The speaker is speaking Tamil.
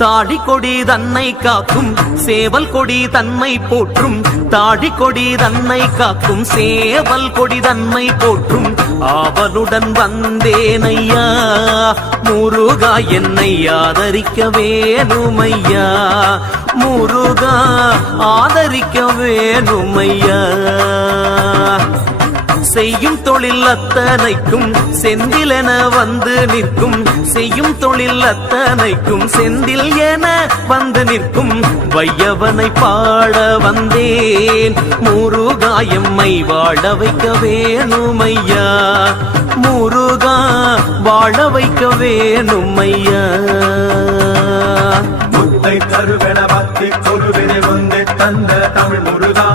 தாடி கொடி தன்னை காக்கும் சேவல் கொடி தன்மை போற்றும் தாடி கொடி தன்னை காக்கும் சேவல் கொடி தன்மை போற்றும் ஆவலுடன் வந்தேனையா முருகா என்னை ஆதரிக்க வேணுமையா முருகா ஆதரிக்க வேணுமையா செய்யும் தொழில் அத்தனைக்கும் செந்தில் என வந்து நிற்கும் செய்யும் தொழில் அத்தனைக்கும் செந்தில் என வந்து நிற்கும் வையவனை பாட வந்தேன் முருகா எம்மை வாழ வைக்க வேணுமையா முருகா வாழ வைக்க வேணுமையா முத்தை தருவென பக்தி கொருவினை வந்து தந்த தமிழ் முருகா